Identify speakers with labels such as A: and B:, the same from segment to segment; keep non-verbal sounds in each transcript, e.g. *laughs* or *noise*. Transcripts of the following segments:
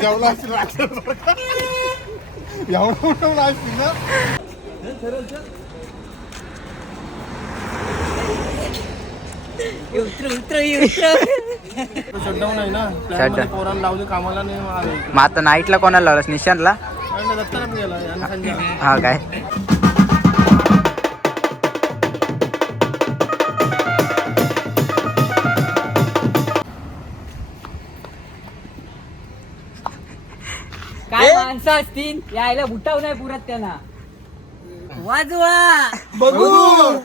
A: जेवला असतील एवढं उठवलं असतील ना शटडाऊन आहे ना
B: Shutdown.
A: पोरांना लावले कामाला नाही आले
B: मग आता नाईटला कोणाला लावलं निशांतला
A: गेला आणि संजय
B: हा काय
C: असतील यायला बुटाव नाही पुरत त्यांना. वाजवा.
A: बघू.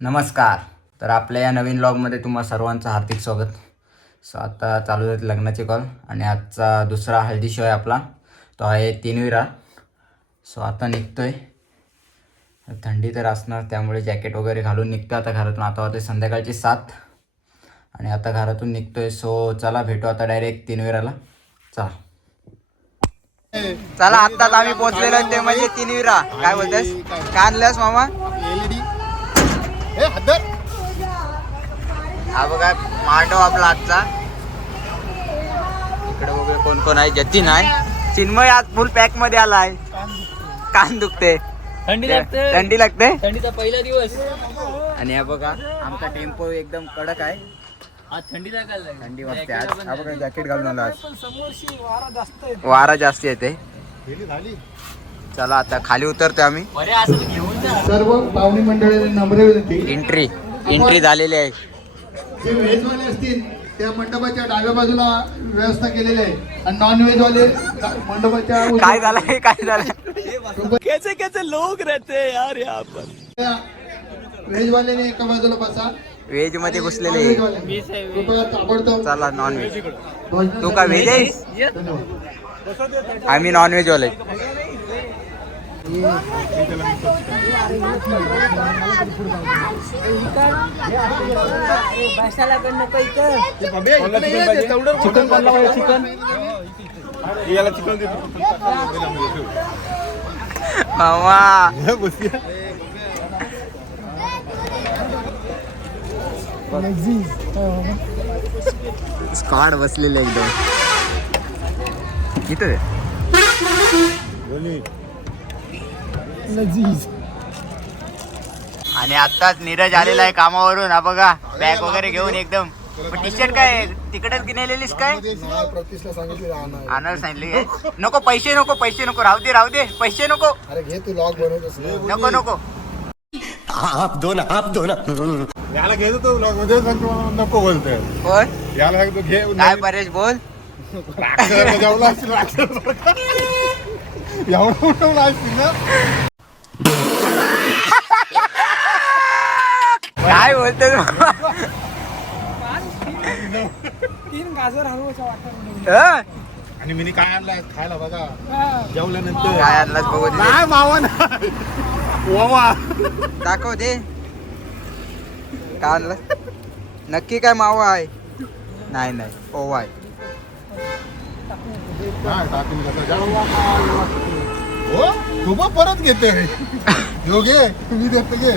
B: नमस्कार. तर आपल्या या नवीन ब्लॉगमध्ये तुम्हा सर्वांचं हार्दिक स्वागत. सो आता चालू आहेत लग्नाचे कॉल आणि आजचा दुसरा हळदी शो आहे आपला. तो आहे तीनविरा. सो आता निघतोय. थंडी तर असणार त्यामुळे जॅकेट वगैरे घालून निघतो आता घरातून. आता होते संध्याकाळची सात. आणि आता घरातून निघतोय सो चला भेटू आता डायरेक्ट तीनविराला चला. चला आत्ताच आम्ही पोहोचलेलो आहे ते म्हणजे तीनविरा काय बोलतेस? काय आणलंस मामा?
A: हे
B: बघा मांडव आपला आजचा. इकडे बघूया कोण कोण आहे. जतीन आहे. चिन्मय आज फुल पॅकमध्ये आलाय. कान दुखते
C: थंडी लागते.
B: थंडी लागते?
C: थंडीचा पहिला दिवस.
B: आणि हा बघा आमचा टेम्पो एकदम कडक आहे.
C: आज थंडी लागायला लागली.
B: थंडी वाजते आज हा बघा जॅकेट घालून आला आज.
A: वारा जास्त आहे.
B: वारा जास्त येते.
A: गेली झाली.
B: चला आता खाली उतरतोय आम्ही.
C: बरे असं घेऊन जा.
A: सर्व पाहुणे मंडळी नम्र विनंती.
B: एंट्री एंट्री झालेली आहे.
A: जे व्हेजवाले असतील त्या मंडपाच्या डाव्या बाजूला व्यवस्था केलेली आहे. आणि नॉन व्हेजवाले मंडपाच्या
B: काय झालंय काय झालंय?
A: व्हेजवाल्याने एका बाजूला बसा.
B: व्हेजमध्ये घुसलेले. आहे.
A: व्हेजवाले. कृपया ताबडतोब
B: चला नॉन व्हेज
A: भोजनासाठी-
B: तू का व्हेज आहेस?
A: धन्यवाद.
B: आम्ही नॉन व्हेज वाले.
A: चिकन चिकन याला चिकन
B: मामा स्क्वॉड बसलेले एकदम. इथं आणि आताच नीरज आलेला आहे कामावरून हा बघा बॅग वगैरे घेऊन एकदम. टी शर्ट काय तिकडच गिनेलेलीस काय?
A: सांगितली
B: आणायला सांगितली नको पैसे नको पैसे नको राहू दे राहू दे पैसे नको.
A: अरे घे तू लॉग बनवतोस
B: नको नको
A: याला घेतो तो लॉगमध्ये नको बोलतोय.
B: बोल.
A: याला सांगतो घे
B: काय परेश बोल.
A: असतील. एवढं उठवलं असतील ना?
B: काय बोलतो
C: तीन गाजर हलवायचा वाटत
A: आणि मी काय आणलं खायला बघा. जेवल्यानंतर
B: काय आणलास बघू दे.
A: नाही मावा नाही. ओवा.
B: दाखव दे. काय आणलं नक्की काय मावा आहे? नाही नाही. ओवा आहे.
A: काय हो तू परत घेते. योगे मी देतो घे.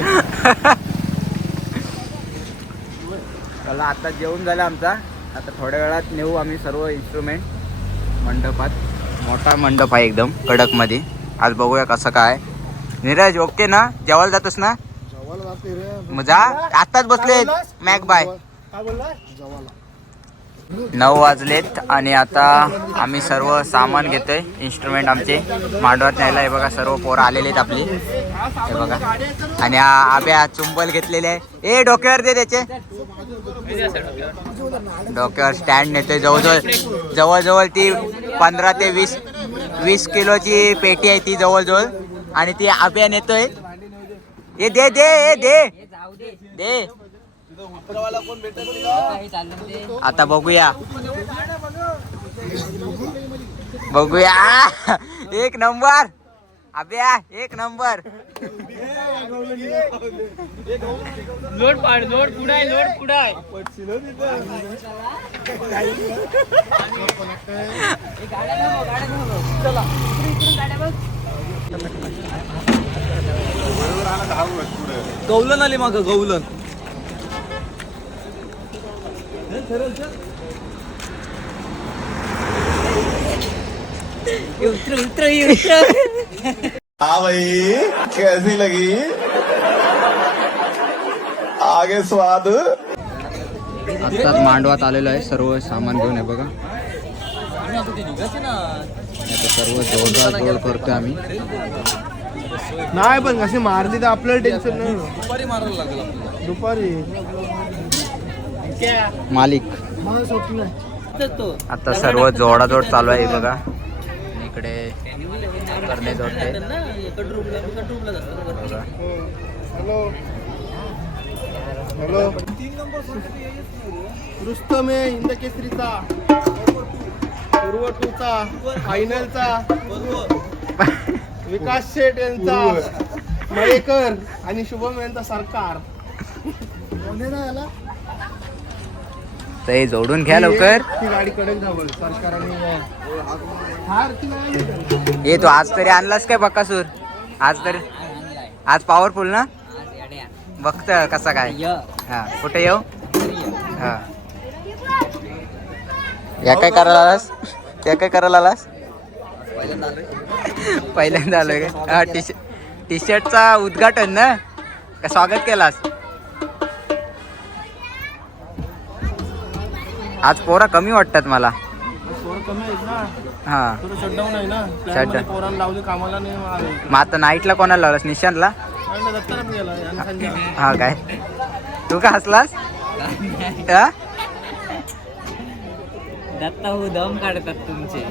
B: चला आता जेवण झालं आमचा. आता थोड्या वेळात नेऊ आम्ही सर्व इन्स्ट्रुमेंट मंडपात. मोठा मंडप आहे एकदम कडकमध्ये. आज बघूया कसं काय. नीरज ओके ना? जेवायला जातस ना?
A: जेवायला जाते रे.
B: मग जा. आत्ताच बसले मॅक बाय
A: काय बोलला जेवायला.
B: नऊ वाजलेत आणि आता आम्ही सर्व सामान घेतोय. इन्स्ट्रुमेंट आमचे मांडवात न्यायला. हे बघा सर्व पोरं आलेले आहेत आपली. हे बघा. आणि आब्या चुंबल घेतलेले आहे. ए डोक्यावर दे त्याचे. डोक्यावर स्टँड नेतोय. जवळजवळ जवळजवळ ती पंधरा ते वीस वीस किलोची पेटी आहे ती जवळजवळ. आणि ती आब्या नेतोय. ए दे दे ए दे
C: दे.
B: दे. आता बघूया. बघूया. एक नंबर. अभ्या एक नंबर.
C: लोड पाड लोड पुढाय लोड पुढाय गाड्या थांबव, गाड्या थांबव. उतरू उतरू उतरू.
D: हाँ भाई कैसी लगी? आगे स्वाद।
B: आत्ताच मांडवात आलेलो आहे सर्व सामान घेऊन आहे बघा. आता सर्व जोरदार जोड करतोय आम्ही.
E: नाही पण असे मारली तर आपल्याला टेन्शन नाही.
A: दुपारी मारायला लागेल
E: दुपारी.
B: मालिक.
C: तो
B: आता सर्व जोडाजोड चालू आहे बघा. इकडे करणे जोडते.
E: हॅलो रुस्तम आहे इंद केसरीचा पूर्व टूचा फायनलचा विकास शेठ यांचा मयेकर आणि शुभम यांचा सरकार.
B: तर हे जोडून घ्या लवकर.
E: ती गाडी कडक धावल सरकारने
B: ये तू आज तरी आणलास काय बकासूर? आज तरी आज पॉवरफुल ना? बघत कसा काय? हा कुठे येऊ? हा. या काय करायला आलास? या काय करायला आलास? पहिल्यांदा आलोय का? हा टी टी शर्टचा उद्घाटन ना? का स्वागत केलास? आज पोरा कमी वाटतात मला.
E: पोरं कमी आहेत ना.
B: हा.
E: थोडं शटडाऊन आहे ना.
B: Shutdown.
E: त्यामुळे पोरांना लावले कामाला नाही आले.
B: मग आता नाईटला कोणाला लावलास? निशांतला
E: आणि मग दत्ताला पण गेला आणि संजय
B: हा काय? तू का हसलास? हा?
C: दत्ता हो दम काढतात तुमचे.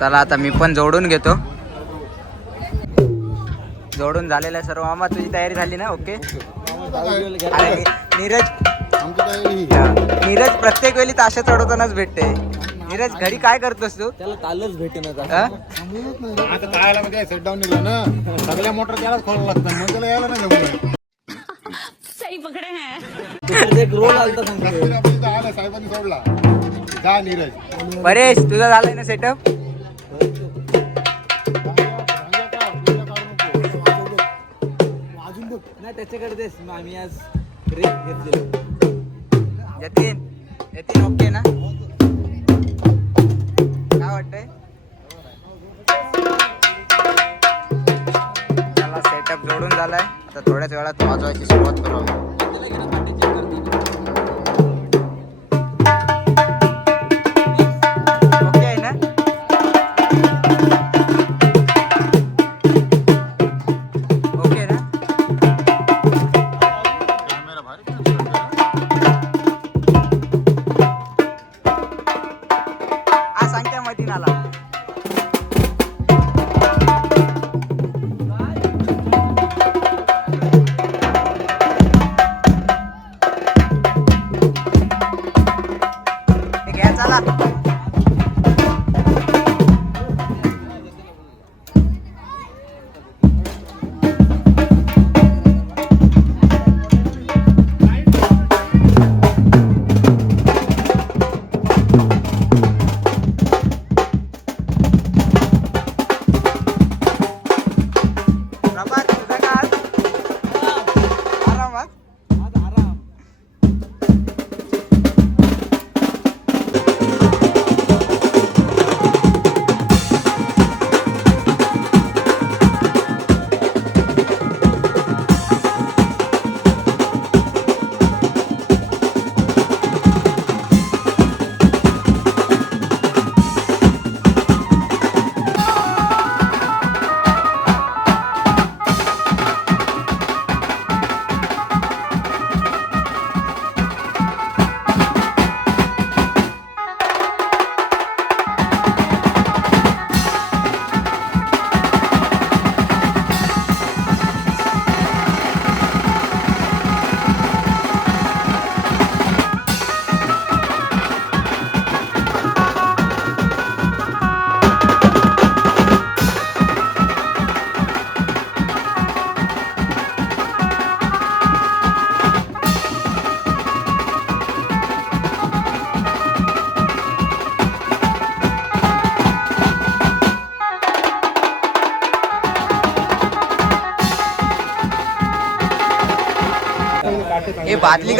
B: चला आता मी पण जोडून घेतो. जोडून झालेलं आहे सर्व. मामा तुझी तयारी झाली ना? ओके? नीरज. नीरज प्रत्येक वेळी ताशा चढवतानाच भेटते. नीरज घरी काय करतोस तू?
A: त्याला कालच भेटेन?
E: आता काय आला सेट डाऊन निघलं ना? सगळ्या मोटर त्यालाच खोलावं लागतं मग त्याला यायला नाही जमलं
A: एक रोल आलता सांगतो
E: आला साहेबांनी सोडला. जा नीरज.
B: परेश तुझा झालाय ना सेटअप
A: नाही त्याच्याकडे देस मग आम्ही आज ब्रेक घेतलेलो.
B: जतीन जतीन ओके ना? काय वाटतंय? चला सेटअप जोडून झालाय. तर थोड्याच वेळात वाजवायची सुरुवात करू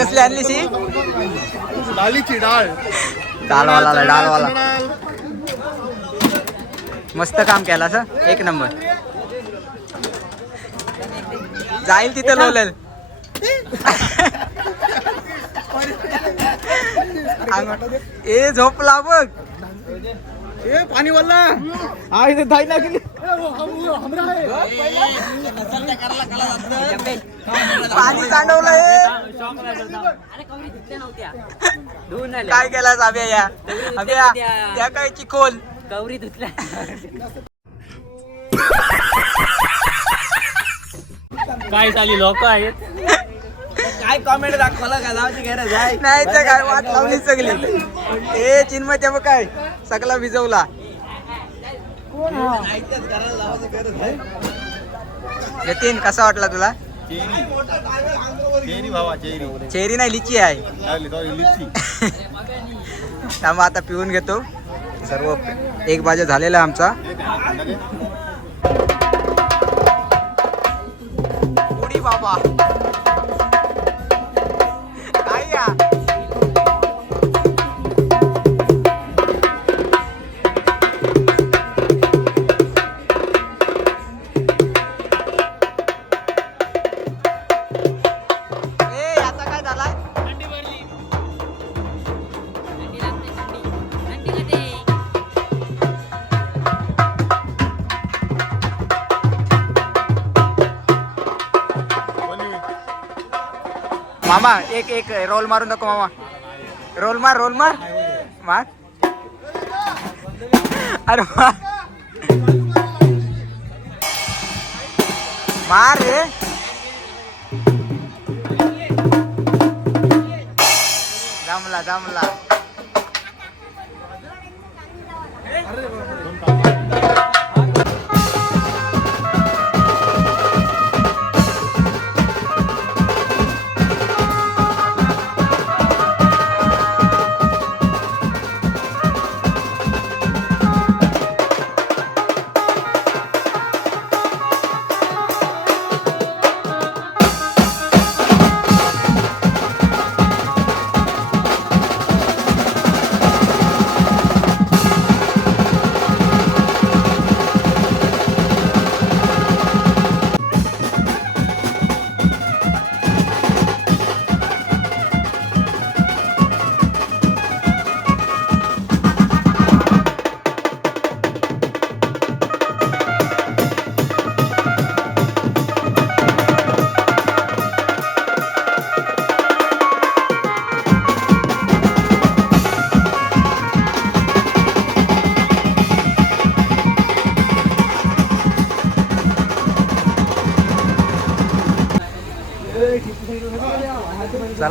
B: कसली आणली शी
A: डालीची डाळ.
B: डाळवाला डाळवाला मस्त काम केला सर एक नंबर. जाईल तिथं लोलेल. ए झोपला बघ.
F: ए पाणी वल्ला. धाई ना गेली
B: पाणी सांडवलं हे
C: अरे कवरी धुतल्या नव्हत्या धुवून आल्या.
B: काय केलास अभ्या या? अभ्या त्या काय चिकोल
C: कवरी धुतल्या काय चालू लोक आहेत?
F: काय कॉमेंट दाखवला का लावायची गरज आहे
B: नाही तर काय वाट लावली सगळी. ए चिन्मय ते बघ काय सगळा भिजवला. नितीन कसा वाटला तुला?
A: चेरी. भावा चेरी.
B: चेरी नाही लिची आहे. त्यामुळे *laughs* आता पिऊन घेतो. सर्व एक बाजा झालेला आहे आमचा. उडी बाबा. मामा एक एक रोल मारून नको मामा. रोल मार रोल मार. मार. अरे मार मार रे. जमला जमला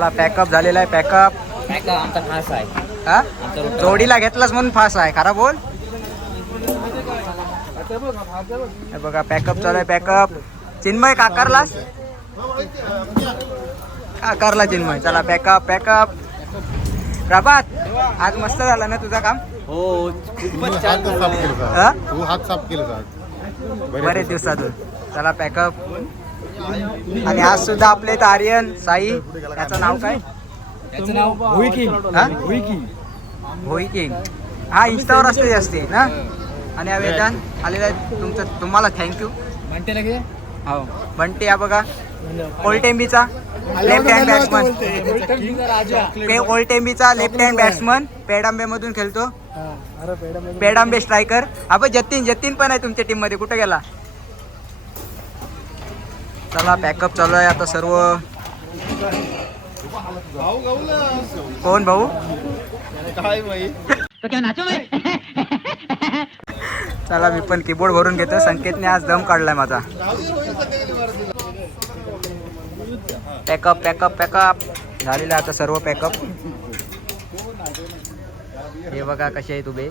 B: चला पॅकअप झालेला आहे पॅकअप
C: काय का आमचा खास आहे.
B: हा? जोडीला घेतलास म्हणून फास आहे खरा बोल. हे बघा पॅकअप चालू आहे पॅकअप चिन्मय काकारलास काकारला चिन्मय. चला पॅकअप पॅकअप प्रभात आज मस्त झाला ना तुझं काम?
F: हो खूपच छान.
B: हा?
A: तू हात साफ केला
B: बरेच दिवसातून. चला पॅकअप आणि आज सुद्धा आपले इथं आर्यन साई. याचं नाव काय?
F: त्याचं नाव भुईकी
B: हा?
F: भुईकी
B: होई किंग. हा इंस्टावर असते असते ना? आणि हा वेदांत आलेला आहे तुमचं तुम्हाला थँक्यू
F: म्हणते ना की
B: हो. बंटी हा बघा. ओल्टेंबीचा लेफ्ट हँड बॅट्समन पे ओल्टेंबीचा लेफ्ट हँड बॅट्समन पेडांबे मधून खेळतो. पेडांबे स्ट्रायकर हा बघ जतीन जतीन पण आहे तुमच्या टीममध्ये. कुठे गेला? चला पॅकअप चालू आहे आता सर्व. कोण भाऊ?
A: काय
B: चला मी पण कीबोर्ड भरून घेतो. संकेतने आज दम काढलाय माझा. पॅकअप पॅकअप पॅकअप झालेला आहे आता सर्व पॅकअप हे बघा कसे आहे उभे.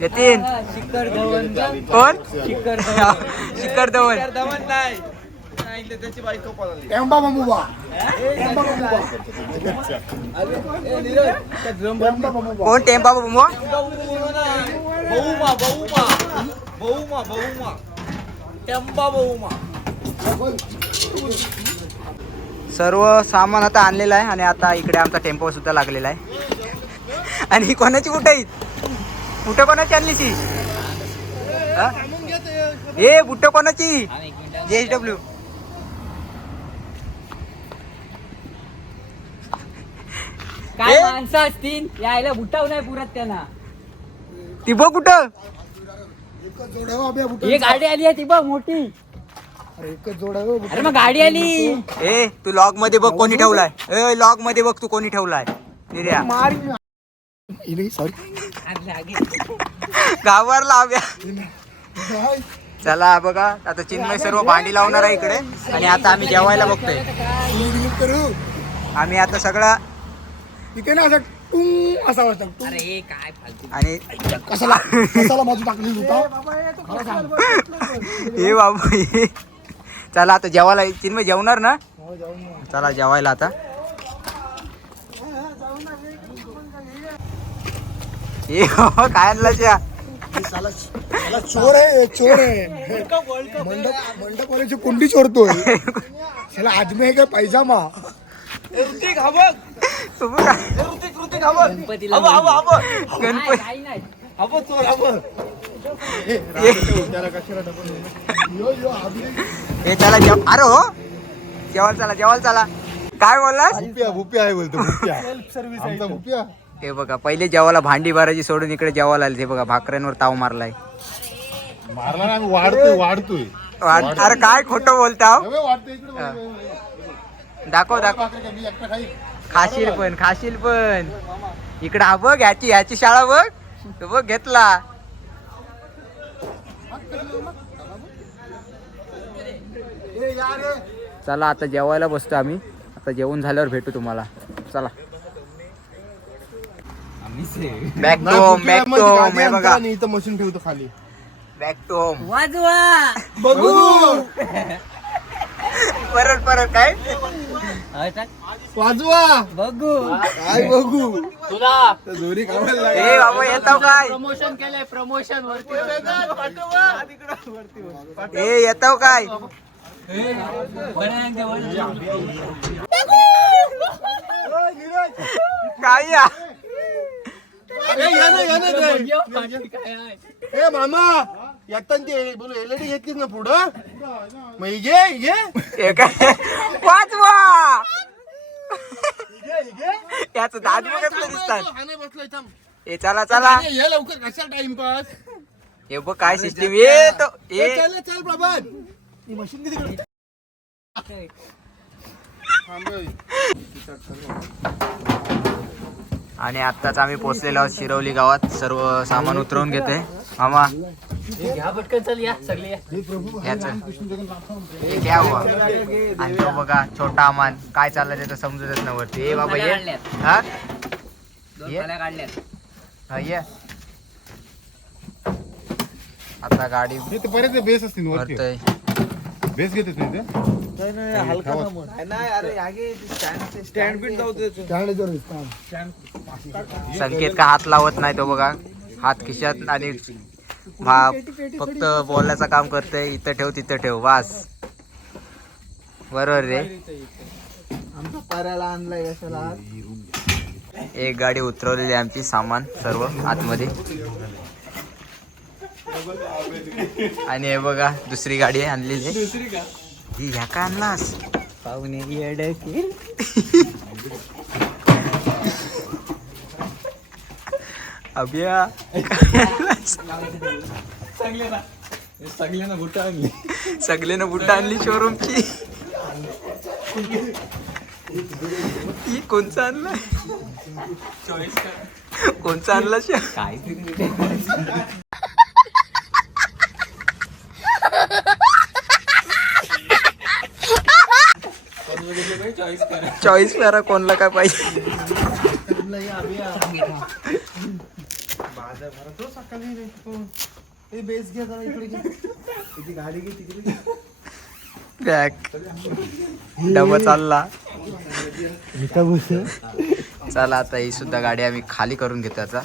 B: येतीन
C: शिखर धवन.
B: कोण?
C: शिखर *laughs*
B: शिखर धवन.
F: धवन नाही. त्याची बायको
B: कोण? टेम्पा बुमो
F: बहुमा बहुमा. बहुमा बहुमा. टेंबा बहुमा
B: सर्व सामान आता आणलेलं आहे आणि आता इकडे आमचा टेम्पो सुद्धा लागलेला आहे. *laughs* आणि ही कोणाची कुठे कुठं कोणाची आणली ती हा? ए बुट्ट कोणाची? जे एच डब्ल्यू
C: काय? माणसं असतील? यायला बुटाव नाही पुरत त्यांना.
B: ती बघ कुठं?
A: बुटांचा.
C: गाडी आली आहे ती बघ मोठी.
A: अरे एकच जोड आहे हो
C: अरे मग गाडी आली.
B: ए तू लॉगमध्ये बघ कोणी ठेवलाय. ए लॉगमध्ये बघ तू कोणी ठेवलाय. निर्या
A: सॉरी
B: गावावर लाव्या. चला बघा. आता चिन्मय सर्व भांडी लावणार आहे इकडे. आणि आता आम्ही जेवायला बघतोय.
A: करू.
B: आम्ही आता सगळा
A: इथे ना असं टुंग असा वाजता. टुंग.
C: अरे काय फालतू.
B: आणि
A: कसाला कसाला माझी टाकली होता
B: हे बाबा हे चला आता जेवायला चिन्मय जेवणार ना?
A: हो, ना.
B: चला जेवायला आता. ए बाबा, काय आणलं त्या
A: चोर आहे चोर आहे. मंडप मंडप वाल्याची कुंडी चोरतोय. त्याला आदमी आहे काय?
C: गणपतीला
B: गणपती हे चला जेव अरे हो. जेवायला चला जेवायला चला. काय बोललास?
A: भुपिया भुपिया आहे बोलतो भुपिया. सर्व्हिस आमचा भुपिया.
B: हे बघा पहिले जेवायला भांडी भरायची सोडून इकडे जेवायला आले ते बघा भाकऱ्यांवर ताव मारलाय.
A: मारला ना आम्ही वाढतोय वाढतोय.
B: अरे काय खोटं बोलता हो?
A: अबे, वाढतोय इकडे बघ, बघ, बघ.
B: दाखव दाखव.
A: भाकरी का? मी एकटा खाईन.
B: खाशील पण खाशील पण. इकडे हा बघ याची याची शाळा बघ. तो बघ घेतला
A: ए, या रे.
B: चला आता जेवायला बसतो आम्ही. आता जेवण झाल्यावर भेटू तुम्हाला. चला. बॅक टू
A: नाही,
B: होम
A: भुपिया बॅकमध्ये
B: टू होम
A: गाडी
B: हे बघा.
A: इथं मशीन ठेवतो खाली.
B: बॅक टू होम
C: वाजवा.
A: बघू. *laughs*
B: परत परत काय?
A: वाजवा.
C: बघू.
A: काय बघू?
C: तुला.
A: जोरी काढायला
B: ए बाबा येतो काय?
C: प्रमोशन केलंय प्रमोशन वरती.
B: ए येतो काय? काय या
A: ए, या या. मामा येताना ते बोलू एलईडी घेतलीस ना पुढं? मग ही घे ही घे
B: हे काय वाचवा
A: ही ही.
B: याच दादी बघत दिसतात
A: हा बसलोय थांब.
B: ए चला चला.
A: ये लवकर कशा टाइमपास
B: हे बघ काय सिस्टीम ये तो.
A: ए,
B: ए
A: चल चल बाबा ही मशीन किती.
B: आणि आत्ताच आम्ही पोहोचलेलो आहोत शिरवली गावात सर्व सामान उतरवून घेतोय मामा
C: घ्या पटकन चल या सगळे या.
B: याचं हे घ्या बुवा. आणि तो बघा छोटा अमान काय चाललंय त्याचं समजतच नाही वरती ए बाबा ये
C: काढल्यात.
B: हा
C: दोन
B: ये.
C: पाल्या काढल्यात
B: हा ये
A: हे ते बेस घेतेस नाही ते
B: संकेत का हात लावत नाही तो बघा. हात खिशात आणि भा फक्त बोलायचं काम करते इथं ठेव तिथं ठेव. वास बरोबर रे. एक गाडी उतरवलेली आहे आमची सामान सर्व आतमध्ये. आणि हे बघा दुसरी गाडी आहे आणलेली ही ह्या का आणलास पाहुणे येडकील. अभिया. सगळ्यानं बुट आणली. शोरूमची. ही कोणचा आणला? कोणचा आणला शा चॉईस करा कोणला काय पाहिजे. पॅक डबा चालला. चला आता ही सुद्धा गाडी आम्ही खाली करून घेतो आता.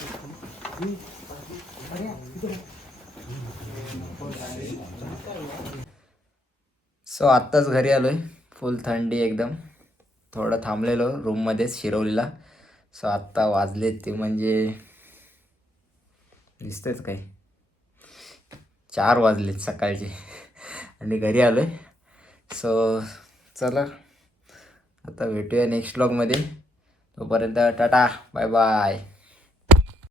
B: सो आत्ताच घरी आलोय. फुल थंडी एकदम. थोडं थांबलेलो रूममध्येच शिरवलीला. सो आत्ता वाजले ते म्हणजे दिसतेच काही चार वाजलेत सकाळचे. आणि घरी आलो आहे सो चला आता भेटूया नेक्स्ट ब्लॉगमध्ये तोपर्यंत टाटा बाय बाय.